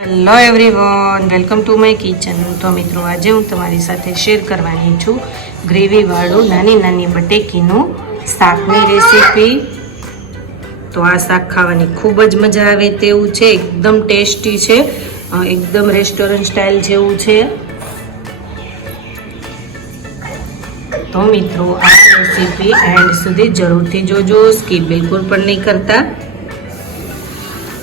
Hello everyone welcome to my kitchen તો મિત્રો, આજે હું તમારી સાથે શેર કરવાની છું ગ્રેવીવાળું નાની નાની બટેકીનું શાકની રેસીપી તો આ શાક ખાવાની ખૂબ જ મજા આવે તેવું છે, એકદમ ટેસ્ટી છે એકદમ રેસ્ટોરન્ટ સ્ટાઇલ જેવું છે. તો મિત્રો, આ રેસીપી એન્ડ સુધી જરૂરથી જોજો સ્કીપ બિલકુલ પણ નહીં કરતા.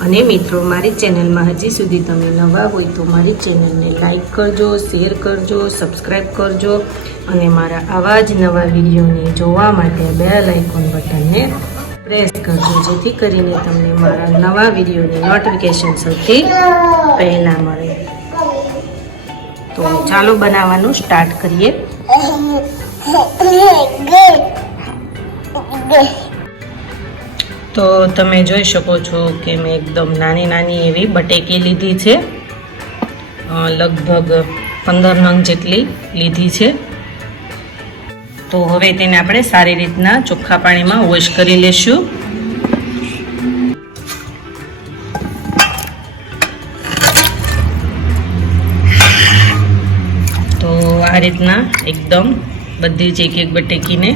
અને મિત્રો, મારી ચેનલમાં હજી સુધી તમે નવા હોય તો મારી ચેનલને લાઈક કરજો, શેર કરજો સબસ્ક્રાઈબ કરજો અને મારા આવા જ નવા વિડીયોને જોવા માટે બેલ આઇકોન બટનને પ્રેસ કરજો, જેથી કરીને તમને મારા નવા વિડીયોની નોટિફિકેશન સૌથી પહેલાં મળે. તો ચાલો બનાવવાનું સ્ટાર્ટ કરીએ. તો તમે જોઈ શકો છો કે મેં એકદમ નાની નાની એવી બટેકી લીધી છે. લગભગ પંદર નંગ જેટલી લીધી છે. તો હવે તેને આપણે સારી રીતના ચોખ્ખા પાણીમાં વોશ કરી લેશું. તો આ રીતના એકદમ બધી જ એક એક બટેકીને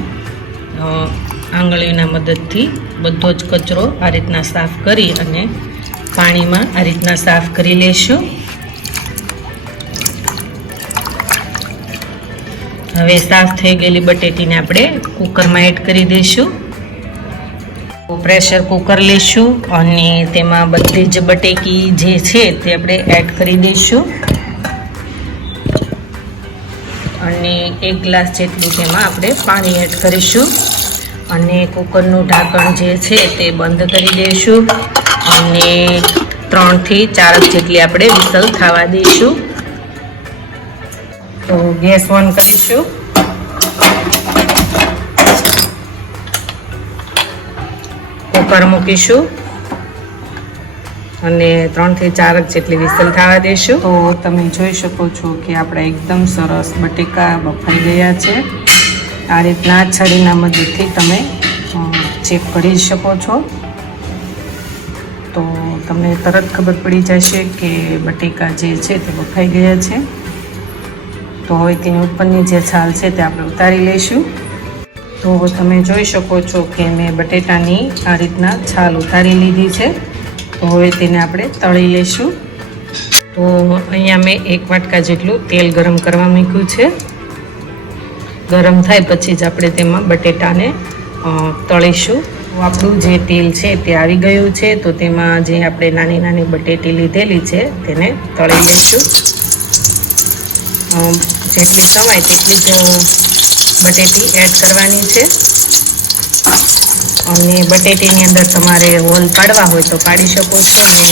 અ, આંગળીઓના મદદથી બધો જ કચરો આ રીતના સાફ કરી અને પાણીમાં આ રીતના સાફ કરી લેશું. હવે સાફ થઈ ગયેલી બટેટીને આપણે કુકરમાં એડ કરી દઈશું. પ્રેશર કુકર લેશું અને તેમાં બધી જ બટેકી જે છે તે આપણે એડ કરી દઈશું. અને એક ગ્લાસ જેટલું તેમાં આપણે પાણી એડ કરીશું. અને કુકરનું ઢાંકણ જે છે તે બંધ કરી દઈશું અને ત્રણથી ચારક જેટલી આપણે વિસલ થવા દઈશું. તો ગેસ ઓન કરીશું. કુકર મૂકીશું. અને ત્રણથી ચારક જેટલી વિસલ થવા દઈશું. તો તમે જોઈ શકો છો કે આપણા એકદમ સરસ બટેકા બફાઈ ગયા છે. આ રીતના છરીના મદદથી તમે ચેક કરી શકો છો. તો તમને તરત ખબર પડી જશે કે બટેકા જે છે તે બફાઈ ગયા છે. તો હવે તેની ઉપરની જે છાલ છે તે આપણે ઉતારી લઈશું. તો તમે જોઈ શકો છો કે મેં બટેટાની આ રીતના છાલ ઉતારી લીધી છે. તો હવે તેને આપણે તળી લઈશું. તો અહીંયા મેં એક વાટકા જેટલું તેલ ગરમ કરવા મૂક્યું છે. ગરમ થાય પછી જ આપણે તેમાં બટેટાને તળીશું. આપણું જે તેલ છે તે આવી ગયું છે, તો તેમાં જે આપણે નાની નાની બટેટી લીધેલી છે, તેને તળી લઈશું. જેટલી સમાય તેટલી જ બટેટી એડ કરવાની છે. અને બટેટીની અંદર તમારે હોલ પાડવા હોય તો પાડી શકો છો અને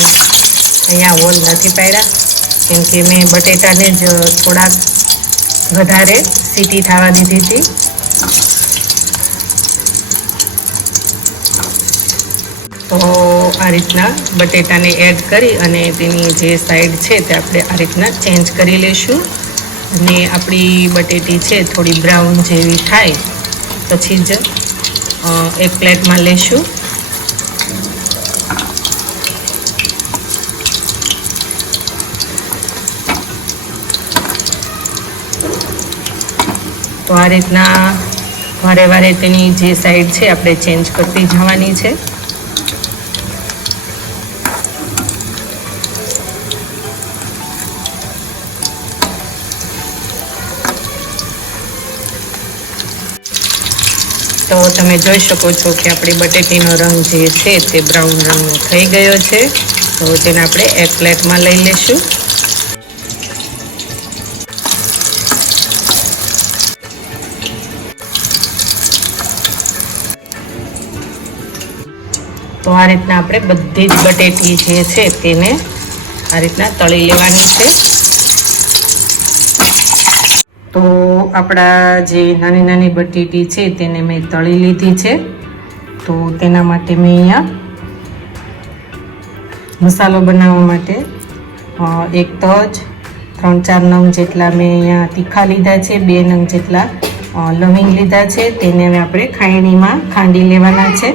અહીંયા હોલ નથી પાડ્યા. કેમ કે મેં બટેટાને જ થોડાક વધારે સીટી થવા દીધી હતી. તો આ રીતના બટેટાને એડ કરી અને તેની જે સાઈડ છે તે આપણે આ રીતના ચેન્જ કરી લઈશું. અને આપણી બટેટી છે થોડી બ્રાઉન જેવી થાય. પછી જ એક પ્લેટમાં લેશું. તો આ રીતના વારે વારે તેની જે સાઈડ છે, આપણે ચેન્જ કરતી જવાની છે. તો તમે જોઈ શકો છો કે આપણી બટેટીનો રંગ જે છે, તે બ્રાઉન રંગનો થઈ ગયો છે. તો તેને આપણે એક પ્લેટમાં લઈ લઈશું. તો આ રીતના આપણે બધી જ બટેટી જે છે તેને આ રીતના તળી લેવાની છે. તો આપણા જે નાની નાની બટેટી છે તેને મેં તળી લીધી છે. તો તેના માટે મેં અહીંયા મસાલો બનાવવા માટે એક તજ, ત્રણ ચાર નંગ જેટલા મેં અહીંયા તીખા લીધા છે, બે નંગ જેટલા લવિંગ લીધા છે. તેને હવે આપણે ખાયણીમાં ખાંડી લેવાના છે.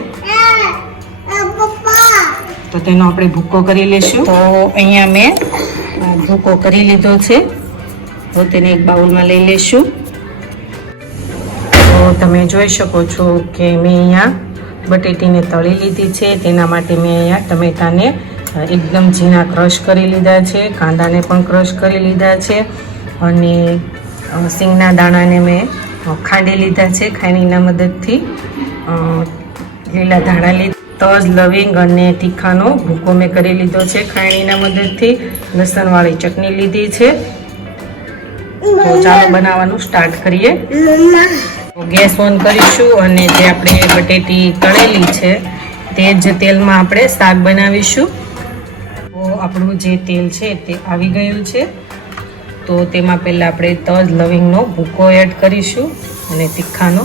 તો તેનો આપણે ભૂકો કરી લેશું. તો અહીંયા મેં ભૂકો કરી લીધો છે. તો તેને એક બાઉલમાં લઈ લેશું. તો તમે જોઈ શકો છો કે મેં અહીંયા બટેટીને તળી લીધી છે. તેના માટે મેં અહીંયા ટમેટાને એકદમ ઝીણા ક્રશ કરી લીધા છે. કાંદાને પણ ક્રશ કરી લીધા છે. અને સિંગના દાણાને મેં ખાંડી લીધા છે. ખાંડીના મદદથી લીલા ધાણા લીધા તજ, લવિંગ અને તીખાનો ભૂકો મેં કરી લીધો છે. ખાણીના મદદથી લસણવાળી ચટણી લીધી છે. તો ચાલો બનાવવાનું સ્ટાર્ટ કરીએ. ગેસ ઓન કરીશું અને જે આપણે બટેટી તળેલી છે, તે જ તેલમાં આપણે શાક બનાવીશું. તો આપણું જે તેલ છે, તે આવી ગયું છે. તો તેમાં પહેલાં આપણે તજ, લવિંગનો ભૂકો એડ કરીશું અને તીખાનો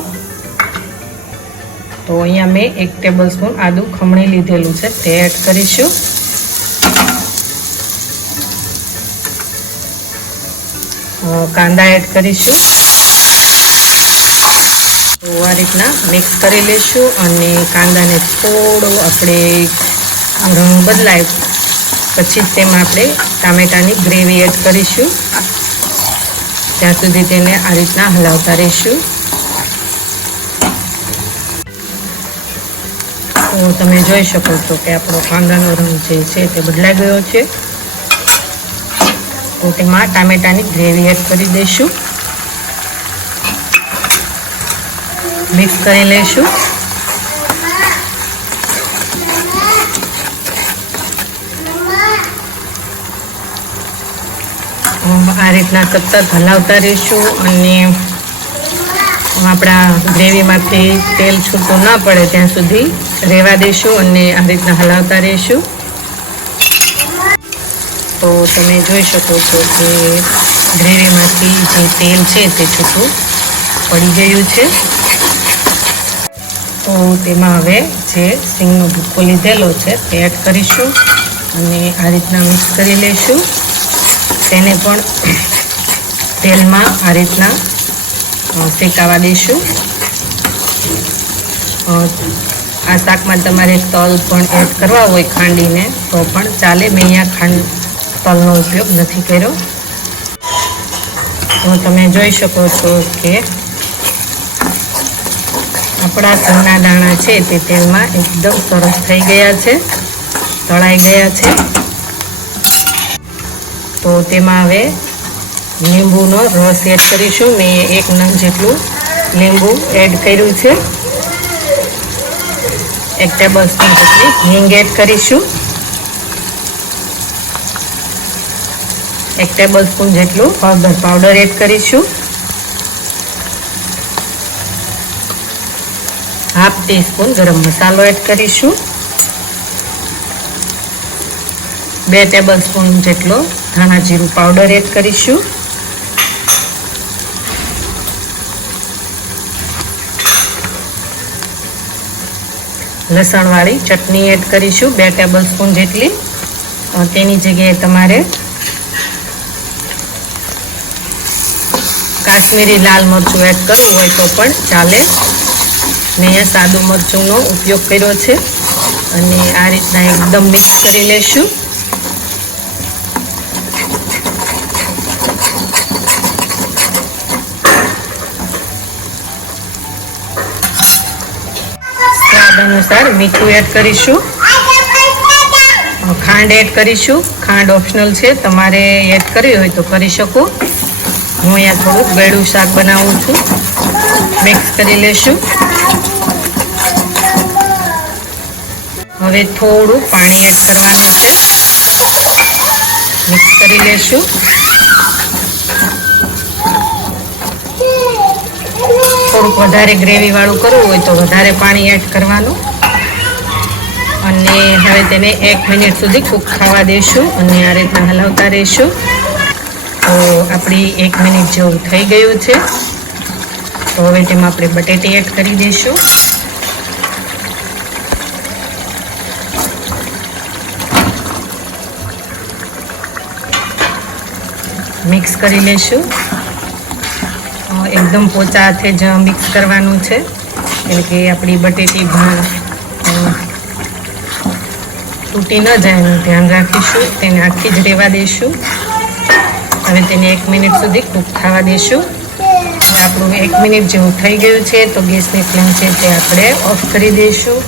તો અહીંયા મેં એક ટેબલ સ્પૂન આદું ખમણી લીધેલું છે, તે એડ કરીશું. કાંદા એડ કરીશું. તો આ રીતના મિક્સ કરી લેશું અને કાંદાને થોડો આપણે રંગ બદલાય, પછી તેમાં આપણે ટામેટાની ગ્રેવી એડ કરીશું. ત્યાં સુધી તેને આ રીતના હલાવતા રહીશું. તો તમે જોઈ શકો છો કે આપણો કાંદાનો રંગ જે છે તે બદલાઈ ગયો છે. તો તેમાં ટામેટાની ગ્રેવી એડ કરી દઈશું. મિક્સ કરી લઈશું. આ રીતના સતત હલાવતા રહીશું અને આપણા ગ્રેવીમાંથી તેલ છૂટું ન પડે ત્યાં સુધી રહેવા દઈશું અને આ રીતના હલાવતા રહીશું. તો તમે જોઈ શકો છો કે ગ્રેવીમાંથી જે તેલ છે તે છૂટું પડી ગયું છે. તો તેમાં હવે જે સિંગનો ભૂક્કો લીધેલો છે તે એડ કરીશું અને આ રીતના મિક્સ કરી લઈશું. તેને પણ તેલમાં આ રીતના શેકાવા દઈશું આ શાકમાં તમારે તલ પણ એડ કરવા હોય ખાંડીને, તો પણ ચાલે. મેં અહીંયા ખાંડ તલનો ઉપયોગ નથી કર્યો. તો તમે જોઈ શકો છો કે આપણા ઘઉંના દાણા છે તે તેલમાં એકદમ સરસ થઈ ગયા છે, તળાઈ ગયા છે. તો તેમાં હવે લીંબુનો રસ એડ કરીશું. મેં એક નંગ જેટલું લીંબુ એડ કર્યું છે. એક ટેબલ સ્પૂન જેટલી હિંગ એડ કરીશું. એક ટેબલ સ્પૂન જેટલું હળદર પાવડર એડ કરીશું. હાફ ટીસ્પૂન ગરમ મસાલો એડ કરીશું. બે ટેબલ સ્પૂન જેટલો ધાણા જીરું પાવડર એડ કરીશું. લસણવાળી ચટણી એડ કરીશું, બે ટેબલ સ્પૂન જેટલી તેની જગ્યાએ તમારે કાશ્મીરી લાલ મરચું એડ કરવું હોય તો પણ ચાલે. મેં અહીંયા સાદું મરચુંનો ઉપયોગ કર્યો છે. અને આ રીતના એકદમ મિક્સ કરી લેશું. અનુસાર મીઠું એડ કરીશું. ખાંડ એડ કરીશું. ખાંડ ઓપ્શનલ છે, તમારે એડ કરવી હોય તો કરી શકો. હું અહીંયા થોડુંક બેડું શાક બનાવું છું. મિક્સ કરી લેશું. હવે થોડું પાણી એડ કરવાનું છે. મિક્સ કરી લેશું. થોડુંક વધારે ગ્રેવી વાળું કરવું હોય તો વધારે પાણી એડ કરવાનું. અને હવે તેને એક મિનિટ સુધી કૂક ખાવા દઈશું અને આ રીતના હલાવતા રહીશું. તો આપણી એક મિનિટ જેવું થઈ ગયું છે. તો હવે તેમાં આપણે બટેટી એડ કરી દઈશું મિક્સ કરી લઈશું એકદમ પોચા હાથે જ મિક્સ કરવાનું છે. એટલે કે આપણી બટેટી ઘણ તૂટી ન જાય, એનું ધ્યાન રાખીશું. તેને આખી જ રહેવા દઈશું. હવે તેને એક મિનિટ સુધી કૂક થવા દઈશું. આપણું એક મિનિટ જેવું થઈ ગયું છે, તો ગેસની ફ્લેમ છે તે આપણે ઓફ કરી દઈશું.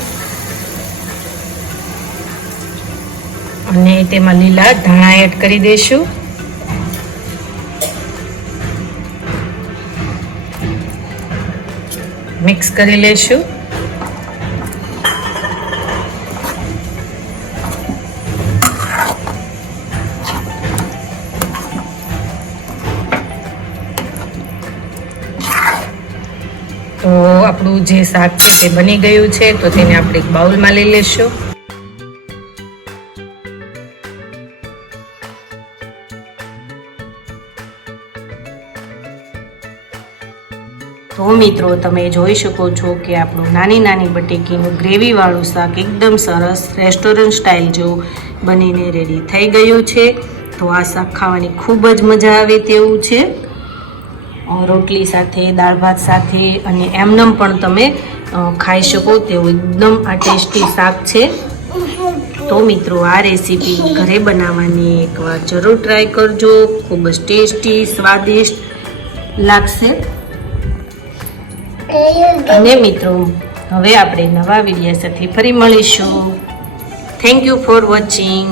અને તેમાં લીલા ધાણા એડ કરી દઈશું. મિક્સ કરી લઈશું. આપણું જે શાક છે તે બની ગયું છે, તો તેને આપણે એક બાઉલમાં લઈ લેશું. તો મિત્રો, તમે જોઈ શકો છો કે આપણું નાની નાની બટેકીનું ગ્રેવીવાળું શાક એકદમ સરસ રેસ્ટોરન્ટ સ્ટાઇલ જેવું બનીને રેડી થઈ ગયું છે. તો આ શાક ખાવાની ખૂબ જ મજા આવે તેવું છે. રોટલી સાથે, દાળ ભાત સાથે અને એમનેમ પણ તમે ખાઈ શકો તેવું એકદમ આ ટેસ્ટી શાક છે. તો મિત્રો, આ રેસીપી ઘરે બનાવવાની એકવાર જરૂર ટ્રાય કરજો. ખૂબ જ ટેસ્ટી, સ્વાદિષ્ટ લાગશે. અને મિત્રો, હવે આપણે નવા વિડીયા સાથે ફરી મળીશું. Thank you for watching